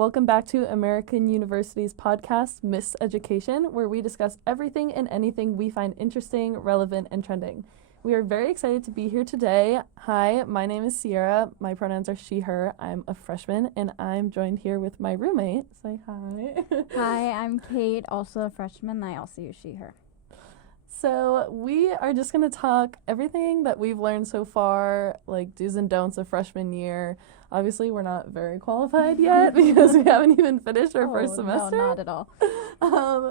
welcome back to American University's podcast, Miss Education, where we discuss everything and anything we find interesting, relevant, and trending. We are very excited to be here today. Hi, my name is Ciera. My pronouns are she, her. I'm a freshman, and I'm joined here with my roommate. Say hi. Hi, I'm Kate, also a freshman. I also use she, her. So we are just going to talk everything that we've learned so far, like do's and don'ts of freshman year. Obviously, we're not very qualified yet because we haven't even finished our first semester. No, not at all.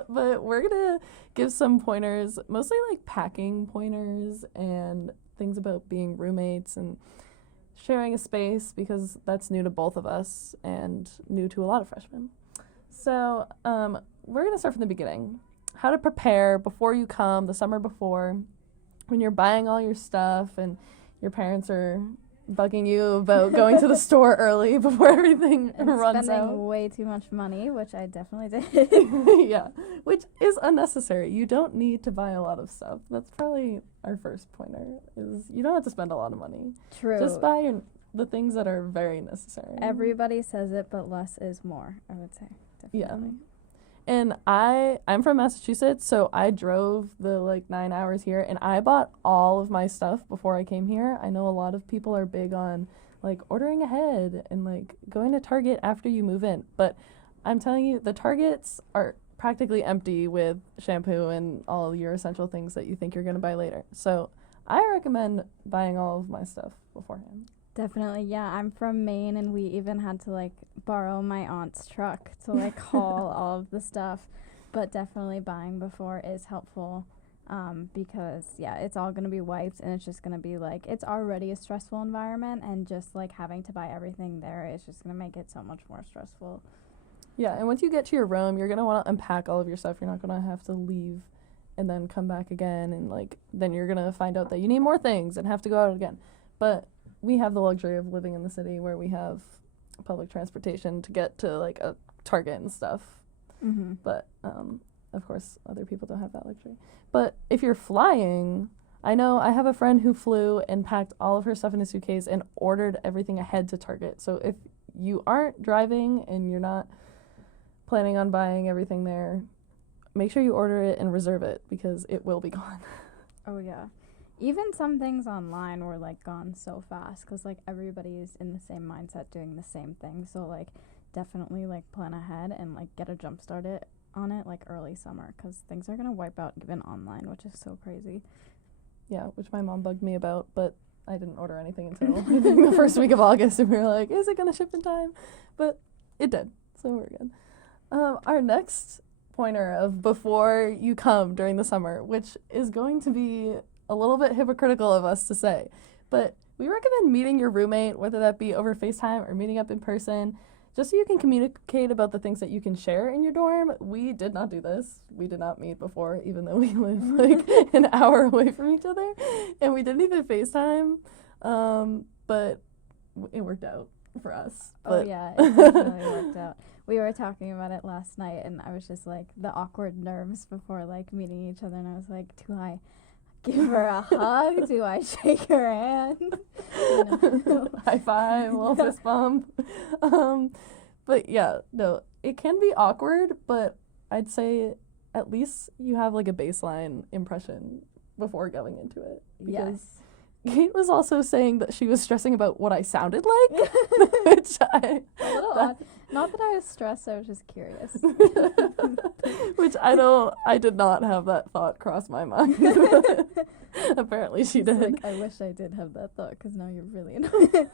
But we're going to give some pointers, mostly like packing pointers and things about being roommates and sharing a space because that's new to both of us and new to a lot of freshmen. So we're going to start from the beginning. How to prepare before you come, the summer before, when you're buying all your stuff and your parents are bugging you about going to the store early before everything and runs out. Spending way too much money, which I definitely did. Yeah, which is unnecessary. You don't need to buy a lot of stuff. That's probably our first pointer, is you don't have to spend a lot of money. True. Just buy the things that are very necessary. Everybody says it, but less is more, I would say. Definitely. Yeah. And I'm from Massachusetts, so I drove the 9 hours here, and I bought all of my stuff before I came here. I know a lot of people are big on ordering ahead and going to Target after you move in, but I'm telling you, the Targets are practically empty with shampoo and all your essential things that you think you're going to buy later. So I recommend buying all of my stuff beforehand. Definitely, yeah. I'm from Maine, and we even had to borrow my aunt's truck to haul all of the stuff. But definitely buying before is helpful because it's all gonna be wiped, and it's just gonna be it's already a stressful environment, and just having to buy everything there is just gonna make it so much more stressful. Yeah, and once you get to your room, you're gonna want to unpack all of your stuff. You're not gonna have to leave and then come back again, and then you're gonna find out that you need more things and have to go out again. But we have the luxury of living in the city where we have public transportation to get to a Target and stuff. Mm-hmm. But of course other people don't have that luxury. But if you're flying, I know I have a friend who flew and packed all of her stuff in a suitcase and ordered everything ahead to Target. So if you aren't driving and you're not planning on buying everything there, make sure you order it and reserve it because it will be gone. Oh yeah. Even some things online were gone so fast because everybody is in the same mindset doing the same thing. So definitely plan ahead and get a jump start on it early summer because things are gonna wipe out even online, which is so crazy. Yeah, which my mom bugged me about, but I didn't order anything until I think the first week of August, and we were like, is it gonna ship in time? But it did, so we're good. Our next pointer of before you come during the summer, which is going to be a little bit hypocritical of us to say, but we recommend meeting your roommate, whether that be over FaceTime or meeting up in person, just so you can communicate about the things that you can share in your dorm. We did not do this. We did not meet before, even though we live an hour away from each other, and we didn't even FaceTime, but it worked out for us. Oh yeah, it definitely worked out. We were talking about it last night, and I was just the awkward nerves before meeting each other, and I was do I give her a hug? Do I shake her hand? High five, little fist bump. But yeah, no, it can be awkward, but I'd say at least you have a baseline impression before going into it. Yes. Kate was also saying that she was stressing about what I sounded like, which a little odd. Not that I was stressed, I was just curious. Which I did not have that thought cross my mind. Apparently she did. I wish I did have that thought, because now you're really annoying.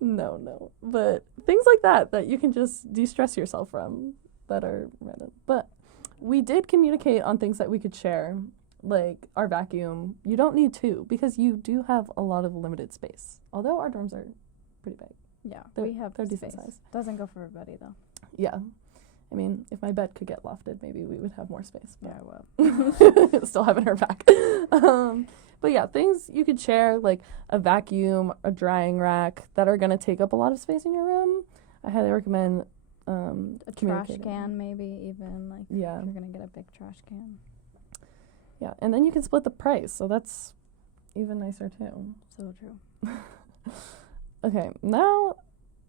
No. But things like that you can just de-stress yourself from that are random. But we did communicate on things that we could share, like our vacuum. You don't need two, because you do have a lot of limited space. Although our dorms are pretty big. Yeah, they're space. Decent size. Doesn't go for everybody, though. Yeah. I mean, if my bed could get lofted, maybe we would have more space. Yeah, well. Still having her back. But yeah, things you could share, like a vacuum, a drying rack, that are going to take up a lot of space in your room. I highly recommend a trash can, maybe, even. Yeah. If you're going to get a big trash can. Yeah, and then you can split the price, so that's even nicer, too. So true. Okay, now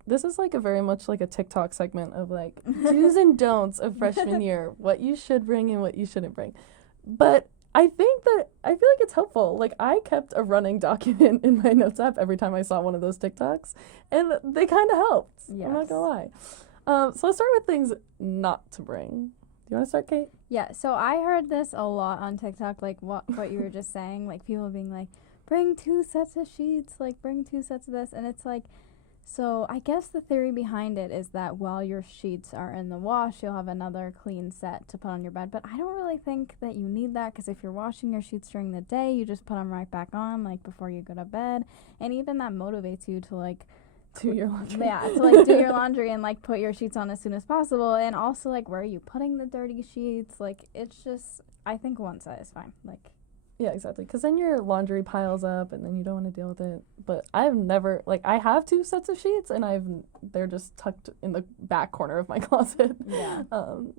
this is like a very much like a TikTok segment of like do's and don'ts of freshman year, what you should bring and what you shouldn't bring. But I think that I feel like it's helpful. Like I kept a running document in my notes app every time I saw one of those TikToks, and they kind of helped. Yes. I'm not gonna lie. So let's start with things not to bring. Do you want to start, Kate? Yeah, so I heard this a lot on TikTok, like what you were just saying, like people being like, bring 2 sets of sheets, like bring 2 sets of this, and it's like, so I guess the theory behind it is that while your sheets are in the wash, you'll have another clean set to put on your bed, but I don't really think that you need that, because if you're washing your sheets during the day, you just put them right back on, like before you go to bed, and even that motivates you to like Do your laundry. Yeah, to like do your laundry and like put your sheets on as soon as possible, and also like where are you putting the dirty sheets? Like it's just, I think one set is fine. Like Yeah, exactly. Because then your laundry piles up, and then you don't want to deal with it. But I've never I have 2 sets of sheets, and they're just tucked in the back corner of my closet, Yeah.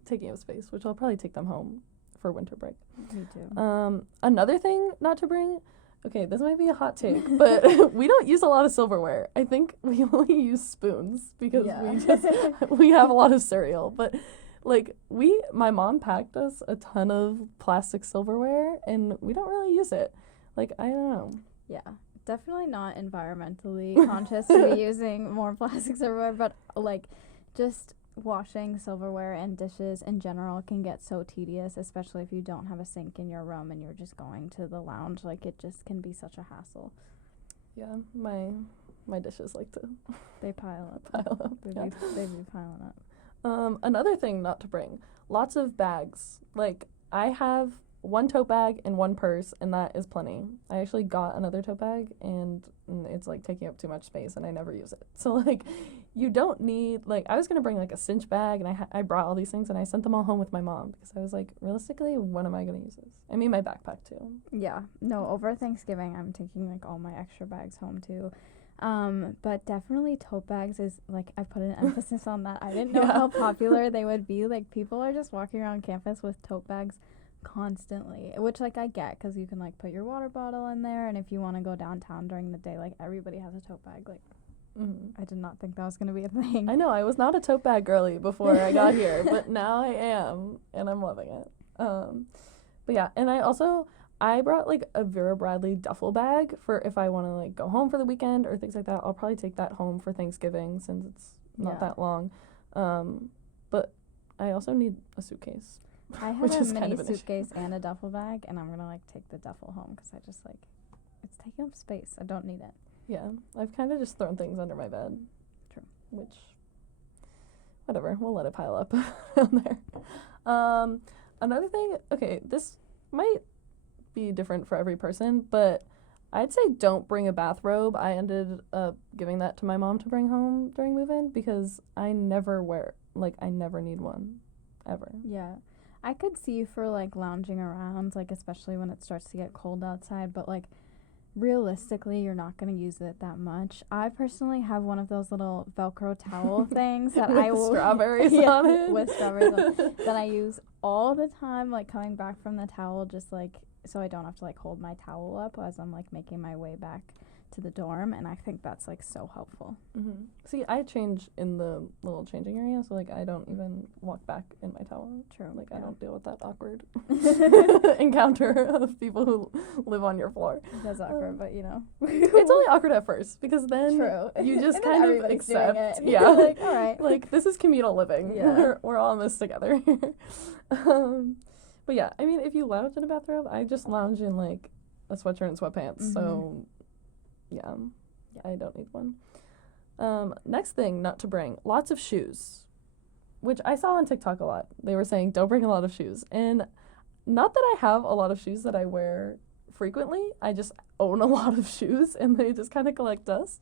taking up space, which I'll probably take them home for winter break. Me too. Another thing not to bring. Okay, this might be a hot take, but we don't use a lot of silverware. I think we only use spoons because we have a lot of cereal. But like my mom packed us a ton of plastic silverware, and we don't really use it. Like I don't know. Yeah, definitely not environmentally conscious to be using more plastic silverware, but like just washing silverware and dishes in general can get so tedious, especially if you don't have a sink in your room and you're just going to the lounge. Like it just can be such a hassle. Yeah, my dishes like to They pile up. They be piling up. Another thing not to bring, lots of bags. Like I have 1 tote bag and 1 purse, and that is plenty. I actually got another tote bag, and it's like taking up too much space, and I never use it. So like you don't need, like I was gonna bring like a cinch bag, and I brought all these things, and I sent them all home with my mom because I was like, realistically, when am I gonna use this? I mean, my backpack too. Yeah, no, over Thanksgiving I'm taking like all my extra bags home too. But definitely tote bags is like, I put an emphasis on that. I didn't know how popular they would be. Like people are just walking around campus with tote bags constantly, which like I get, because you can like put your water bottle in there, and if you want to go downtown during the day, like everybody has a tote bag. Like I did not think that was going to be a thing. I know, I was not a tote bag girly before I got here, but now I am, and I'm loving it. But yeah, and I brought like a Vera Bradley duffel bag for if I want to like go home for the weekend or things like that. I'll probably take that home for Thanksgiving since it's not that long. But I also need a suitcase. I have a mini suitcase and a duffel bag, and I'm gonna like take the duffel home because I just like, it's taking up space. I don't need it. Yeah, I've kind of just thrown things under my bed. True. Which, whatever, we'll let it pile up down there. Another thing, okay, this might be different for every person, but I'd say don't bring a bathrobe. I ended up giving that to my mom to bring home during move-in because I never need one, ever. Yeah. I could see you for like lounging around, like especially when it starts to get cold outside, but like realistically you're not going to use it that much. I personally have one of those little Velcro towel things that with I will strawberries on it. With strawberries on it, that I use all the time, like coming back from the towel, just like so I don't have to like hold my towel up as I'm like making my way back to the dorm, and I think that's like so helpful. Mm-hmm. See, I change in the little changing area, so like I don't even walk back in my towel. True. Like I don't deal with that awkward encounter of people who live on your floor. That's awkward, but you know. It's only awkward at first because then you just kind of accept. Yeah. Like, all right. Like this is communal living. Yeah. We're all in this together here. But yeah, I mean, if you lounge in a bathrobe, I just lounge in like a sweatshirt and sweatpants. Mm-hmm. So yeah, I don't need one. Next thing not to bring, lots of shoes, which I saw on TikTok a lot. They were saying don't bring a lot of shoes, and not that I have a lot of shoes that I wear frequently. I just own a lot of shoes, and they just kind of collect dust.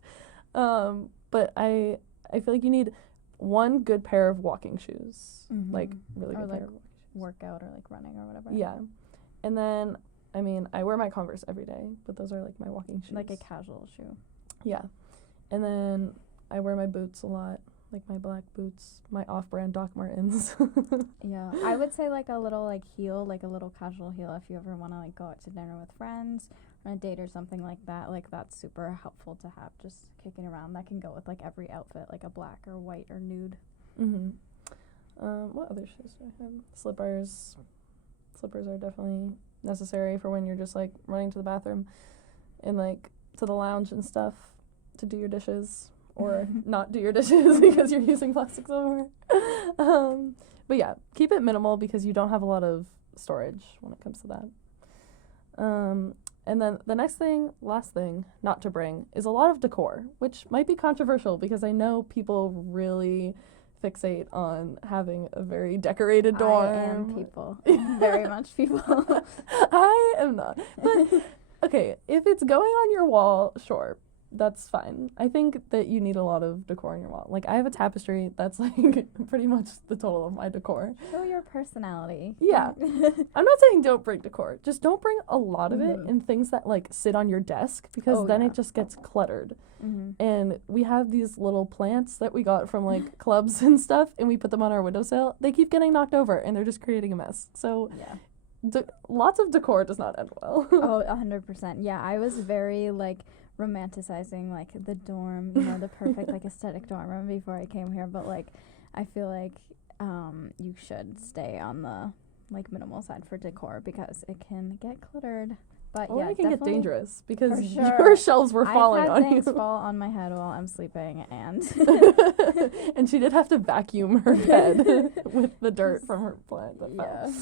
But I feel like you need one good pair of walking shoes, like really good pair of walking shoes. Workout or like running or whatever. Yeah, and then I mean I wear my Converse every day, but those are like my walking shoes. Like a casual shoe. Yeah, and then I wear my boots a lot, like my black boots, my off-brand Doc Martens. Yeah, I would say like a little like heel, like a little casual heel if you ever want to like go out to dinner with friends or on a date or something like that. Like that's super helpful to have just kicking around. That can go with like every outfit, like a black or white or nude. Mm-hmm. What other shoes do I have? Slippers. Slippers are definitely necessary for when you're just like running to the bathroom and like to the lounge and stuff to do your dishes or not do your dishes because you're using plastic silverware. But yeah, keep it minimal because you don't have a lot of storage when it comes to that. And then the last thing not to bring is a lot of decor, which might be controversial because I know people really fixate on having a very decorated dorm. I am people. Very much people. I am not. But, okay, if it's going on your wall, sure, that's fine. I think that you need a lot of decor on your wall. Like, I have a tapestry that's, like, pretty much the total of my decor. Show your personality. Yeah. I'm not saying don't bring decor. Just don't bring a lot of it in things that, like, sit on your desk because then it just gets cluttered. Mm-hmm. And we have these little plants that we got from, like, clubs and stuff, and we put them on our windowsill. They keep getting knocked over, and they're just creating a mess. So lots of decor does not end well. Oh, 100%. Yeah, I was very, like, romanticizing, like, the dorm, you know, the perfect, like, aesthetic dorm room before I came here. But, like, I feel like you should stay on the, like, minimal side for decor because it can get cluttered. But or yeah, it can get dangerous because sure. your shelves were falling I've had on you. things fall on my head while I'm sleeping, and and she did have to vacuum her bed with the dirt from her plant that fell.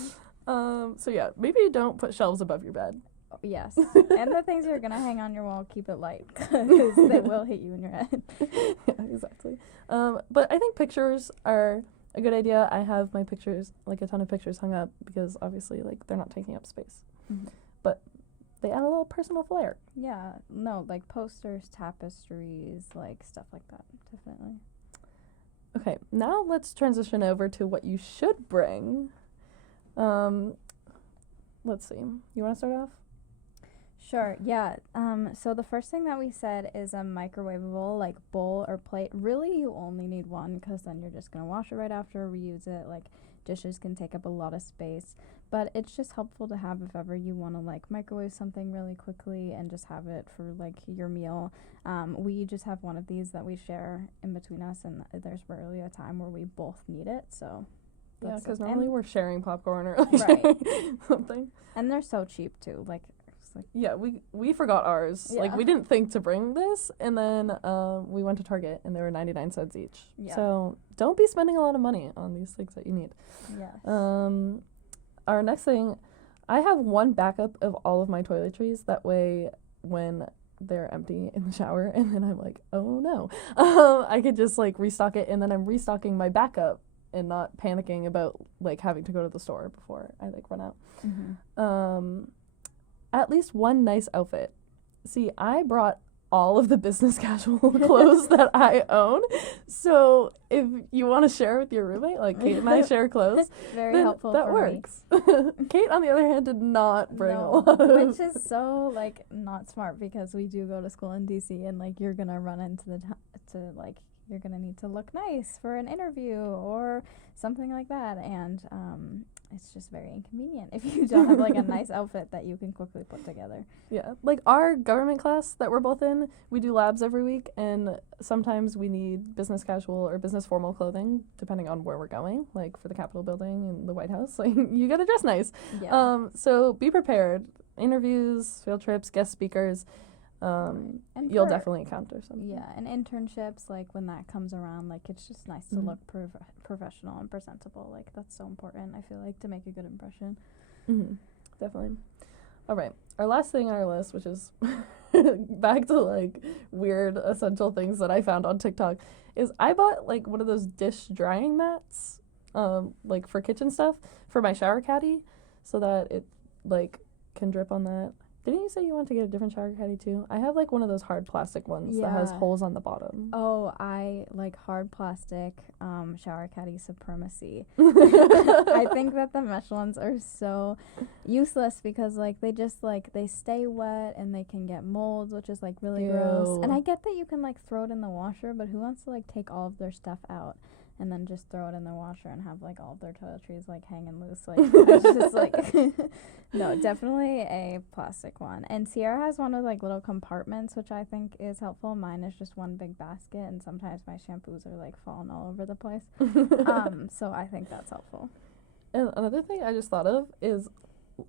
yeah. So yeah, maybe don't put shelves above your bed. Yes, and the things you're gonna hang on your wall, keep it light because they will hit you in your head. Yeah, exactly. But I think pictures are a good idea. I have my pictures, like a ton of pictures hung up because obviously, like, they're not taking up space. Mm-hmm. But they add a little personal flair. Yeah, no, like posters, tapestries, like stuff like that, definitely. Okay, now let's transition over to what you should bring. Let's see. You want to start off? Sure, yeah. So the first thing that we said is a microwavable, like, bowl or plate. Really, you only need one because then you're just going to wash it right after, reuse it. Like, dishes can take up a lot of space. But it's just helpful to have if ever you want to, like, microwave something really quickly and just have it for, like, your meal. We just have one of these that we share in between us, and there's rarely a time where we both need it, so... Yeah, because normally we're sharing popcorn or, like, right. sharing something. And they're so cheap, too. Like, yeah, we forgot ours. Yeah. Like, we didn't think to bring this, and then we went to Target, and they were 99 cents each. Yeah. So don't be spending a lot of money on these things that you need. Yes. Our next thing, I have one backup of all of my toiletries. That way, when they're empty in the shower, and then I'm like, oh no, I could just, like, restock it, and then I'm restocking my backup and not panicking about, like, having to go to the store before I, like, run out. Mm-hmm. At least one nice outfit. See, I brought all of the business casual clothes that I own. So if you want to share with your roommate, like Kate and I share clothes, Very then helpful that for works. Kate, on the other hand, did not bring a No, lot of... which is so, like, not smart because we do go to school in DC and, like, you're gonna run into like, you're gonna need to look nice for an interview or something like that, and it's just very inconvenient if you don't have, like, a nice outfit that you can quickly put together. Yeah, like, our government class that we're both in, we do labs every week, and sometimes we need business casual or business formal clothing, depending on where we're going, like, for the Capitol building and the White House. Like, you gotta dress nice. Yeah. So be prepared. Interviews, field trips, guest speakers, And you'll definitely encounter some. Yeah, and internships, like, when that comes around, like, it's just nice to look professional and presentable. Like, that's so important, I feel like, to make a good impression. Mm-hmm. Definitely. All right. Our last thing on our list, which is back to, like, weird essential things that I found on TikTok, is I bought, like, one of those dish drying mats, like, for kitchen stuff, for my shower caddy, so that it, like, can drip on that. Didn't you say you want to get a different shower caddy too? I have like one of those hard plastic ones that has Yeah. holes on the bottom. Oh, I like hard plastic shower caddy supremacy. I think that the mesh ones are so useless because like they just like they stay wet and they can get molds, which is like really gross. And Ew. I get that you can like throw it in the washer, but who wants to like take all of their stuff out and then just throw it in the washer and have like all of their toiletries like hanging loose? Like it's just like no, definitely a plastic one. And Ciera has one with like little compartments, which I think is helpful. Mine is just one big basket, and sometimes my shampoos are like falling all over the place. So I think that's helpful. And another thing I just thought of is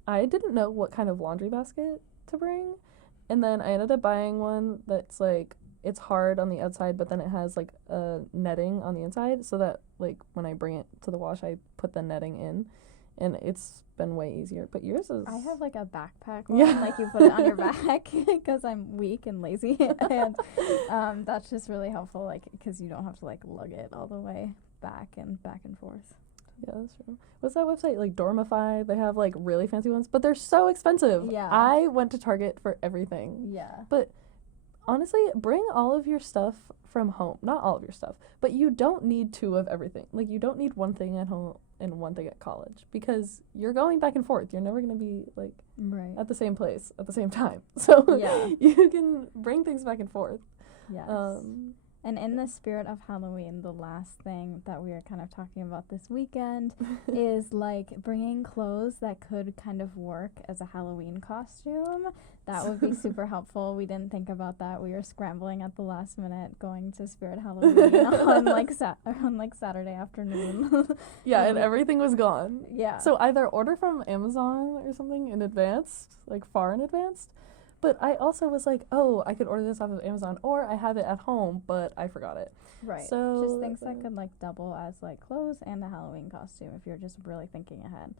I didn't know what kind of laundry basket to bring. And then I ended up buying one that's like, it's hard on the outside, but then it has like a netting on the inside so that like when I bring it to the wash, I put the netting in. And it's been way easier. But yours is... I have like a backpack one, Yeah. like you put it on your back because I'm weak and lazy. And that's just really helpful, like because you don't have to like lug it all the way back and forth. Yeah, that's true. What's that website? Like Dormify? They have like really fancy ones, but they're so expensive. Yeah. I went to Target for everything. Yeah. But honestly, bring all of your stuff from home. Not all of your stuff, but you don't need two of everything. Like you don't need one thing at home and one thing at college because you're going back and forth. You're never going to be like Right. at the same place at the same time. So Yeah. you can bring things back and forth. Yes. Um, And in the spirit of Halloween, the last thing that we are kind of talking about this weekend is like bringing clothes that could kind of work as a Halloween costume. That would be super helpful. We didn't think about that. We were scrambling at the last minute going to Spirit Halloween on like Saturday afternoon. yeah, and everything was gone. Yeah. So either order from Amazon or something in advance, like far in advance. But I also was like, oh, I could order this off of Amazon, or I have it at home, but I forgot it. Right. So just things that could like double as like clothes and a Halloween costume if you're just really thinking ahead.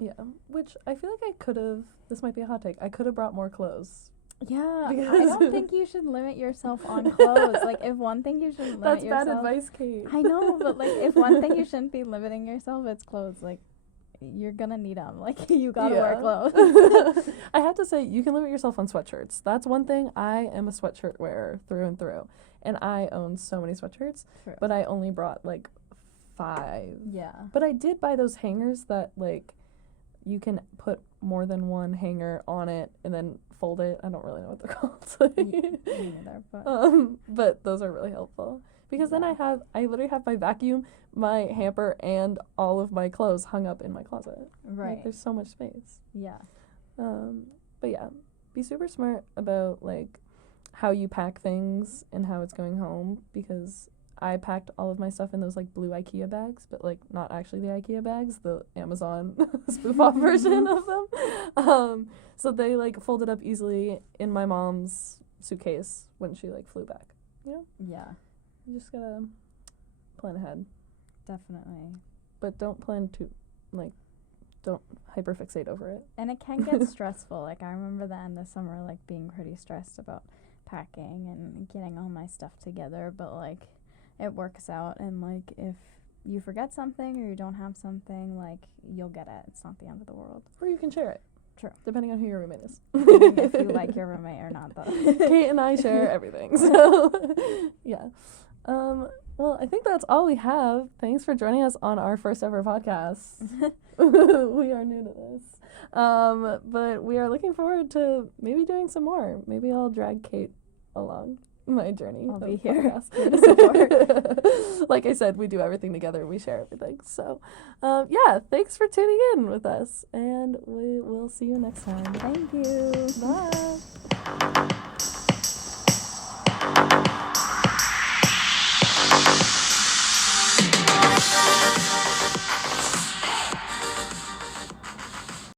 Yeah, which I feel like I could have, this might be a hot take, I could have brought more clothes. Yeah, I Because- don't think you should limit yourself on clothes. Like, if one thing you shouldn't limit That's yourself... bad advice, Kate. I know, but like, if one thing you shouldn't be limiting yourself, it's clothes. Like, you're gonna need them. Like, you gotta wear clothes. I have to say, you can limit yourself on sweatshirts. That's one thing. I am a sweatshirt wearer through and through. And I own so many sweatshirts, True. but I only brought like 5. Yeah. But I did buy those hangers that like you can put more than one hanger on it and then fold it. I don't really know what they're called. Me neither, but... But those are really helpful. Because then I literally have my vacuum, my hamper, and all of my clothes hung up in my closet. Right. Like, there's so much space. Yeah. But yeah, be super smart about like how you pack things and how it's going home, because I packed all of my stuff in those like blue IKEA bags, but like not actually the IKEA bags, the Amazon spoof off version of them. So they like folded up easily in my mom's suitcase when she like flew back. You know? Yeah. You just gotta plan ahead. Definitely. But don't plan to like don't hyperfixate over it. And it can get stressful. Like, I remember the end of summer, like, being pretty stressed about packing and getting all my stuff together. But, like, it works out. And, like, if you forget something or you don't have something, like, you'll get it. It's not the end of the world. Or you can share it. True. Depending on who your roommate is. If you like your roommate or not, though. Kate and I share everything. So, yeah. Well, I think that's all we have. Thanks for joining us on our first ever podcast. We are new to this. But we are looking forward to maybe doing some more. Maybe I'll drag Kate along my journey. I'll of be here podcast. to support. Like I said, we do everything together. We share everything. So, yeah, thanks for tuning in with us. And we will see you next time. Thank you. Bye.